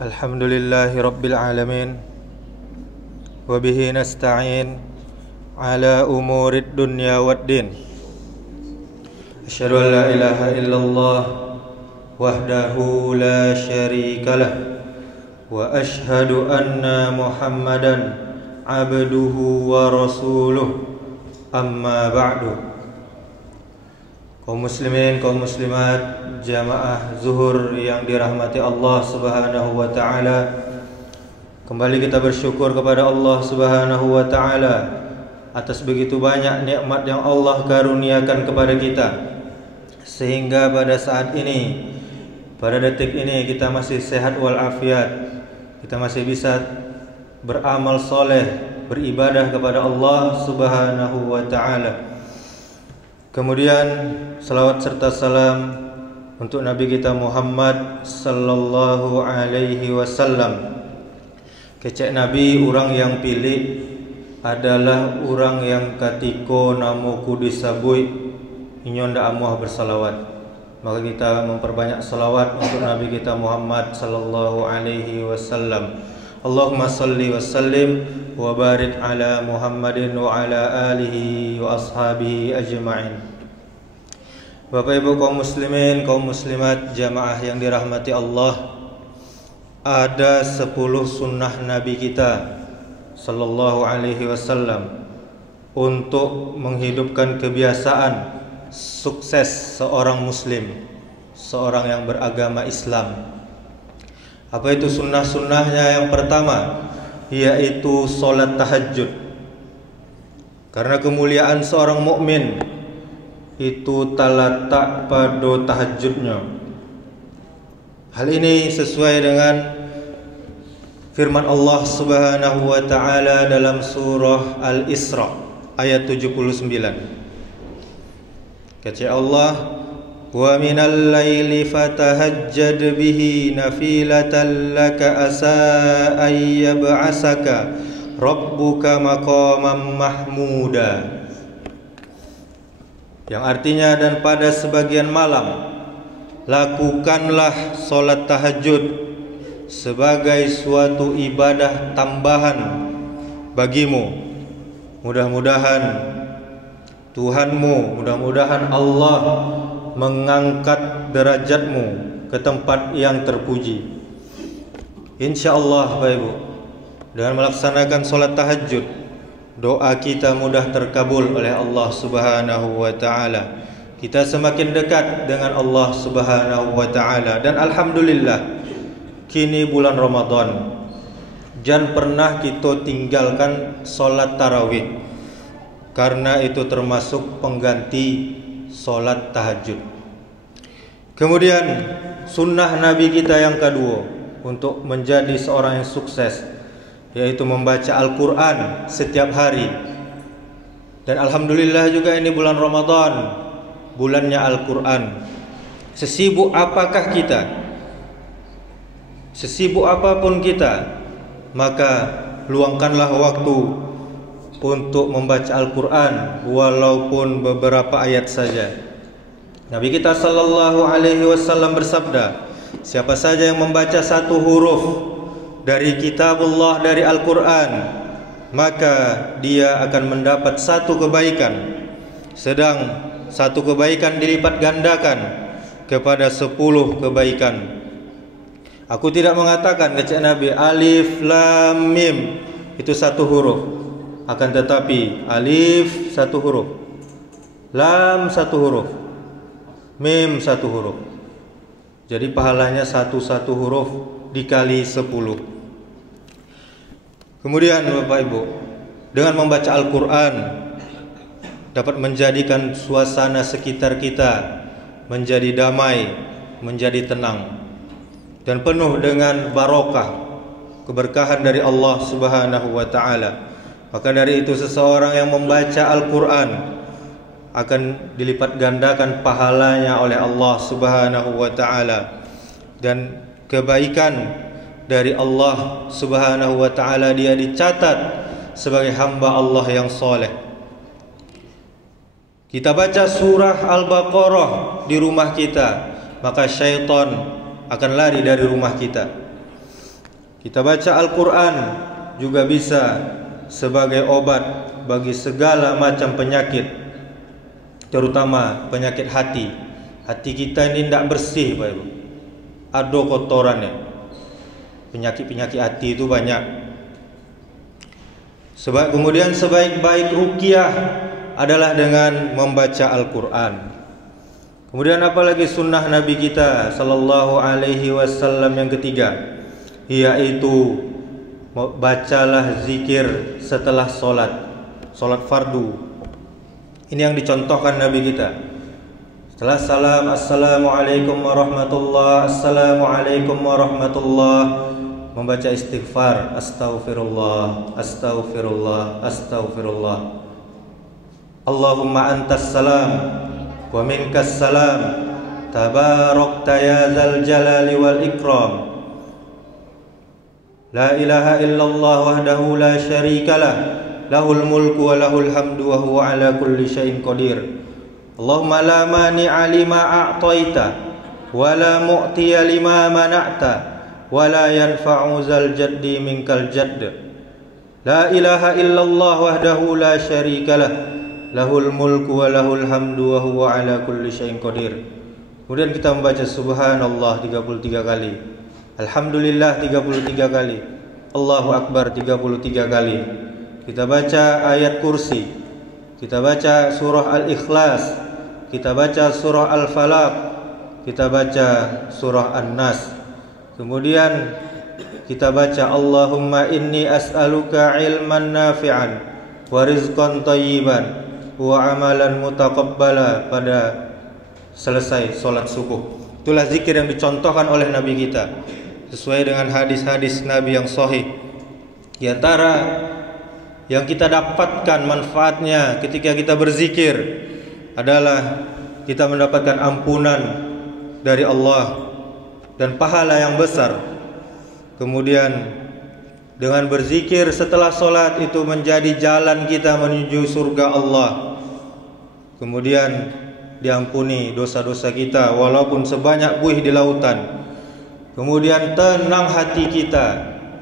Alhamdulillahi Rabbil Alamin. Wabihi nasta'in ala umurid dunya waddin. Asyhadu an la ilaha illallah wahdahu la syarikalah. Wa asyhadu anna Muhammadan abduhu wa rasuluh. Amma ba'du. Kaum muslimin, kaum muslimat, jamaah zuhur yang dirahmati Allah Subhanahu wa taala. Kembali kita bersyukur kepada Allah Subhanahu wa taala atas begitu banyak nikmat yang Allah karuniakan kepada kita, sehingga pada saat ini, pada detik ini kita masih sehat walafiat. Kita masih bisa beramal soleh, beribadah kepada Allah Subhanahu wa taala. Kemudian salawat serta salam untuk Nabi kita Muhammad sallallahu alaihi wasallam. Kecek Nabi orang yang pilih adalah orang yang katiko namuku disabui inyonda amuah bersalawat. Maka kita memperbanyak salawat untuk Nabi kita Muhammad sallallahu alaihi wasallam. Allahumma salli wa sallim wa barik ala Muhammadin wa ala alihi wa ashabihi ajma'in. Bapak Ibu kaum muslimin, kaum muslimat, jamaah yang dirahmati Allah, ada 10 sunnah Nabi kita sallallahu alaihi wasallam untuk menghidupkan kebiasaan sukses seorang muslim, seorang yang beragama Islam. Apa itu sunnah-sunnahnya? Yang pertama yaitu solat tahajud. Karena kemuliaan seorang mukmin itu terletak pada tahajudnya. Hal ini sesuai dengan firman Allah Subhanahu wa taala dalam surah Al-Isra ayat 79. Kata Allah, wa minal laili fatahajjad bihi nafilatan laka asa ay yab'asaka rabbuka maqaman mahmuda. Yang artinya, dan pada sebagian malam lakukanlah solat tahajud sebagai suatu ibadah tambahan bagimu. Mudah-mudahan Tuhanmu, mudah-mudahan Allah mengangkat derajatmu ke tempat yang terpuji. InsyaAllah Bapak Ibu, dengan melaksanakan solat tahajud, doa kita mudah terkabul oleh Allah Subhanahu wa taala. Kita semakin dekat dengan Allah Subhanahu wa taala. Dan alhamdulillah, kini bulan Ramadan, jangan pernah kita tinggalkan solat tarawih, karena itu termasuk pengganti solat tahajud. Kemudian sunnah Nabi kita yang kedua untuk menjadi seorang yang sukses, yaitu membaca Al-Quran setiap hari. Dan alhamdulillah juga ini bulan Ramadan, bulannya Al-Quran. Sesibuk apakah kita, sesibuk apapun kita, maka luangkanlah waktu untuk membaca Al-Quran, walaupun beberapa ayat saja. Nabi kita sallallahu alaihi wasallam bersabda, siapa saja yang membaca satu huruf dari kitabullah, dari Al-Quran, maka dia akan mendapat satu kebaikan, sedang satu kebaikan dilipat gandakan kepada 10 kebaikan. Aku tidak mengatakan, kata Nabi, alif lam mim itu satu huruf, akan tetapi alif satu huruf, lam satu huruf, mim satu huruf. Jadi pahalanya satu huruf dikali 10. Kemudian Bapak Ibu, dengan membaca Al-Quran dapat menjadikan suasana sekitar kita menjadi damai, menjadi tenang, dan penuh dengan barokah, keberkahan dari Allah Subhanahu wa taala. Maka dari itu seseorang yang membaca Al-Quran akan dilipat gandakan pahalanya oleh Allah Subhanahu wa taala, dan kebaikan dari Allah Subhanahu wa taala dia dicatat sebagai hamba Allah yang soleh. Kita baca surah Al-Baqarah di rumah kita, maka syaitan akan lari dari rumah kita. Kita baca Al-Quran juga bisa sebagai obat bagi segala macam penyakit, terutama penyakit hati. Hati kita ini tidak bersih, Pak Ibu. Ada kotorannya. Penyakit-penyakit hati itu banyak. Kemudian sebaik-baik ruqyah adalah dengan membaca Al-Quran. Kemudian apalagi sunnah Nabi kita sallallahu alaihi wasallam yang ketiga, yaitu bacalah zikir setelah solat fardu. Ini yang dicontohkan Nabi kita. Setelah salam, assalamualaikum warahmatullah, assalamualaikum warahmatullah, membaca istighfar, astaghfirullah, astaghfirullah, astaghfirullah. Allahumma antas salam wa minkas salam, tabarakta ya dzal jalali wal ikram. La ilaha illallah wahdahu la syarikalah, lahul mulku wa lahul hamdu wa huwa ala kulli syai'in qadir. Allahumma la mani'a lima a'taita wa la mu'tiya lima mana'ta wa la yanfa'u zal jaddi minkal jadd. La ilaha illallah wahdahu la syarikalah, lahul mulku wa lahul hamdu wa huwa ala kulli syai'in qadir. Kemudian kita membaca subhanallah 33 kali, alhamdulillah 33 kali, Allahu akbar 33 kali. Kita baca ayat kursi, kita baca surah Al-Ikhlas, kita baca surah Al-Falaq, kita baca surah An-Nas. Kemudian kita baca Allahumma inni as'aluka ilman nafi'an wa rizqan thayyiban wa amalan mutaqabbala pada selesai solat subuh. Itulah zikir yang dicontohkan oleh Nabi kita sesuai dengan hadis-hadis Nabi yang sahih. Di antara yang kita dapatkan manfaatnya ketika kita berzikir adalah kita mendapatkan ampunan dari Allah dan pahala yang besar. Kemudian dengan berzikir setelah solat itu menjadi jalan kita menuju surga Allah. Kemudian diampuni dosa-dosa kita walaupun sebanyak buih di lautan. Kemudian tenang hati kita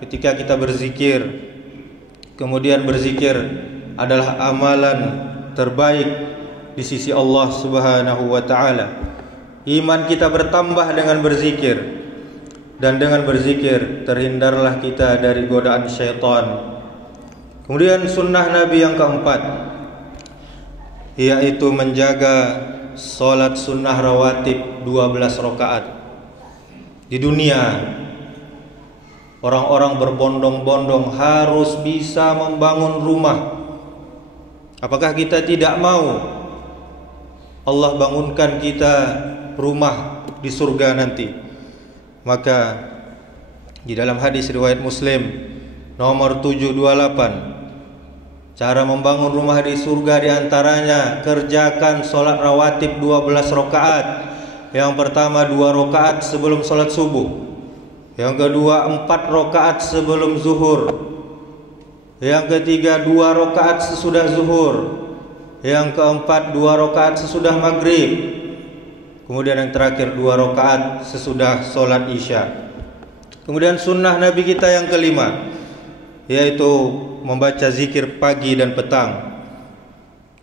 ketika kita berzikir. Kemudian berzikir adalah amalan terbaik di sisi Allah Subhanahu wa taala. Iman kita bertambah dengan berzikir, dan dengan berzikir terhindarlah kita dari godaan syaitan. Kemudian sunnah Nabi yang keempat, yaitu menjaga solat sunnah rawatib 12 rakaat. Di dunia orang-orang berbondong-bondong harus bisa membangun rumah. Apakah kita tidak mau Allah bangunkan kita rumah di surga nanti? Maka di dalam hadis riwayat Muslim nomor 728, cara membangun rumah di surga diantaranya kerjakan solat rawatib 12 rakaat. Yang pertama 2 rakaat sebelum solat subuh, yang kedua 4 rakaat sebelum zuhur, yang ketiga 2 rakaat sesudah zuhur, yang keempat 2 rakaat sesudah maghrib, kemudian yang terakhir 2 rakaat sesudah solat isya. Kemudian sunnah Nabi kita yang kelima, yaitu membaca zikir pagi dan petang.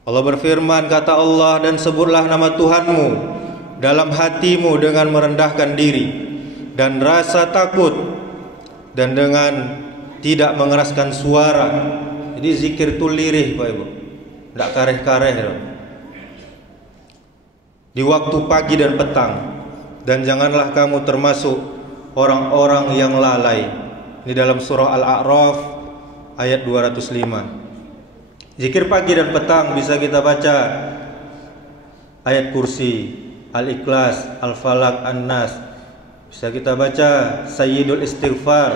Allah berfirman, kata Allah, dan sebutlah nama Tuhanmu dalam hatimu dengan merendahkan diri dan rasa takut, dan dengan tidak mengeraskan suara. Jadi zikir itu lirih, Pak Ibu, tidak kareh-kareh di waktu pagi dan petang. Dan janganlah kamu termasuk orang-orang yang lalai. Ini dalam surah Al-A'raf ayat 205. Zikir pagi dan petang bisa kita baca ayat kursi, Al-Ikhlas, Al-Falaq, An-Nas. Bisa kita baca Sayyidul Istighfar.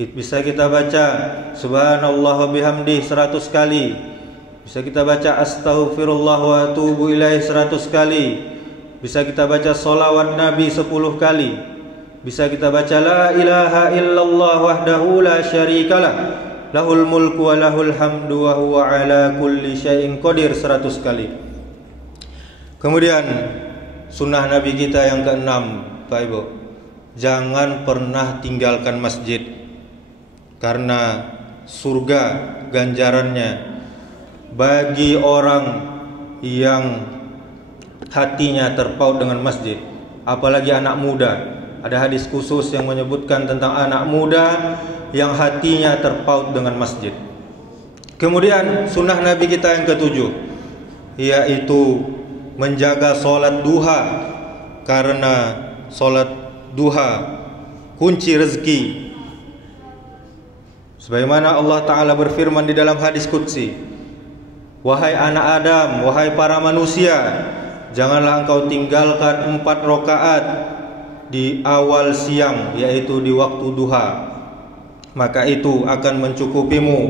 Bisa kita baca Subhanallah wa bihamdih 100 kali. Bisa kita baca Astaghfirullah wa atubu ilaih 100 kali. Bisa kita baca Salawat Nabi 10 kali. Bisa kita baca La ilaha illallah wahdahu la syarikalah, lahul mulku wa lahul hamdu wa huwa ala kulli syai'in qadir 100 kali. Kemudian sunnah Nabi kita yang keenam, Pak Ibu, jangan pernah tinggalkan masjid, karena surga ganjarannya bagi orang yang hatinya terpaut dengan masjid, apalagi anak muda. Ada hadis khusus yang menyebutkan tentang anak muda yang hatinya terpaut dengan masjid. Kemudian sunnah Nabi kita yang ketujuh, yaitu menjaga sholat duha, karena sholat duha kunci rezeki. Sebagaimana Allah Ta'ala berfirman di dalam hadis qudsi, wahai anak Adam, wahai para manusia, janganlah engkau tinggalkan 4 rakaat di awal siang, yaitu di waktu duha, maka itu akan mencukupimu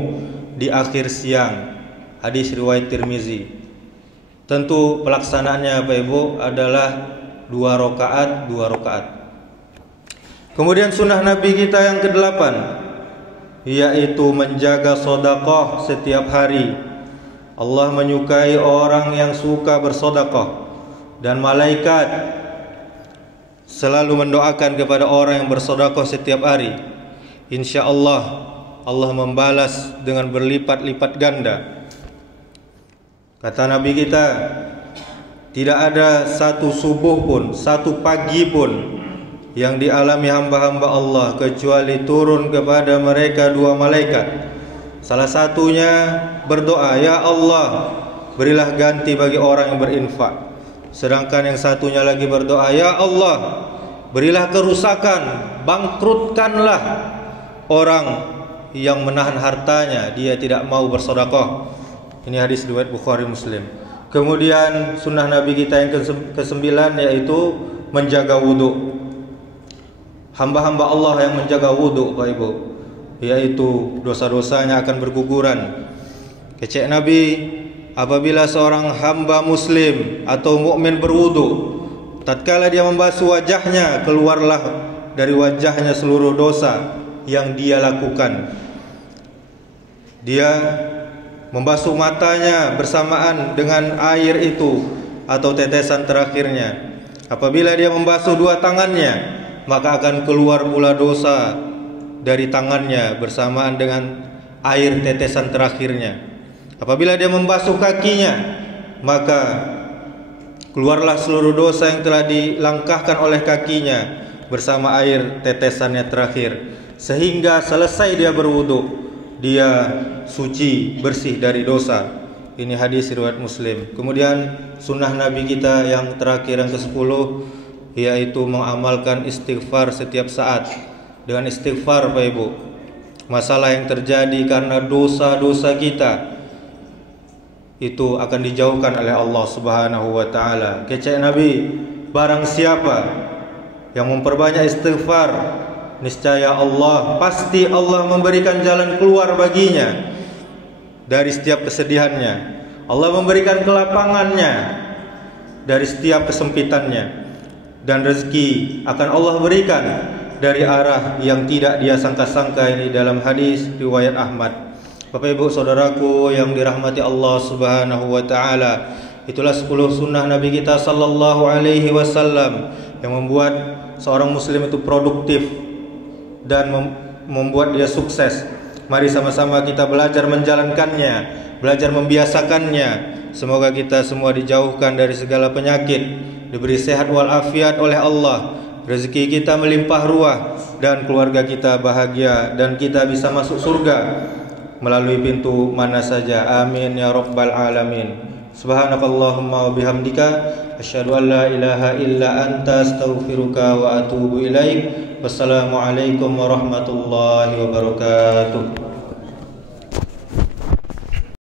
di akhir siang. Hadis riwayat Tirmizi. Tentu pelaksanaannya Bapak Ibu adalah 2 rakaat. Kemudian sunnah Nabi kita yang ke-8, yaitu menjaga sedekah setiap hari. Allah menyukai orang yang suka bersedekah, dan malaikat selalu mendoakan kepada orang yang bersedekah setiap hari. Insya Allah Allah membalas dengan berlipat-lipat ganda. Kata Nabi kita, tidak ada satu subuh pun, satu pagi pun yang dialami hamba-hamba Allah kecuali turun kepada mereka 2 malaikat. Salah satunya berdoa, ya Allah, berilah ganti bagi orang yang berinfak. Sedangkan yang satunya lagi berdoa, ya Allah, berilah kerusakan, bangkrutkanlah orang yang menahan hartanya, dia tidak mau bersedekah. Ini hadis riwayat Bukhari Muslim. Kemudian sunnah Nabi kita yang ke-9, yaitu menjaga wudu. Hamba-hamba Allah yang menjaga wudu, Bapak Ibu, yaitu dosa-dosanya akan berguguran. Kecek Nabi, apabila seorang hamba muslim atau mukmin berwudu, tatkala dia membasuh wajahnya, keluarlah dari wajahnya seluruh dosa yang dia lakukan. Dia membasuh matanya bersamaan dengan air itu atau tetesan terakhirnya. Apabila dia membasuh 2 tangannya, maka akan keluar pula dosa dari tangannya bersamaan dengan air tetesan terakhirnya. Apabila dia membasuh kakinya, maka keluarlah seluruh dosa yang telah dilangkahkan oleh kakinya bersama air tetesannya terakhir, sehingga selesai dia berwudu, dia suci, bersih dari dosa. Ini hadis riwayat Muslim. Kemudian sunnah Nabi kita yang terakhir, yang ke-10, yaitu mengamalkan istighfar setiap saat. Dengan istighfar, Bapak Ibu, masalah yang terjadi karena dosa-dosa kita itu akan dijauhkan oleh Allah Subhanahu wa Ta'ala. Kecek Nabi, barang siapa yang memperbanyak istighfar, niscaya pasti Allah memberikan jalan keluar baginya dari setiap kesedihannya. Allah memberikan kelapangannya dari setiap kesempitannya, dan rezeki akan Allah berikan dari arah yang tidak dia sangka-sangka. Ini dalam hadis riwayat Ahmad. Bapak Ibu saudaraku yang dirahmati Allah Subhanahu wa Ta'ala, itulah 10 sunnah Nabi kita sallallahu alaihi wasallam yang membuat seorang muslim itu produktif dan membuat dia sukses. Mari sama-sama kita belajar menjalankannya, belajar membiasakannya. Semoga kita semua dijauhkan dari segala penyakit, diberi sehat walafiat oleh Allah, rezeki kita melimpah ruah, dan keluarga kita bahagia, dan kita bisa masuk surga melalui pintu mana saja. Amin ya rabbal alamin. Subhanakallahumma wa bihamdika, asyhadu an la ilaha illa anta, astaghfiruka wa atubu ilaik. Wassalamualaikum warahmatullahi wabarakatuh.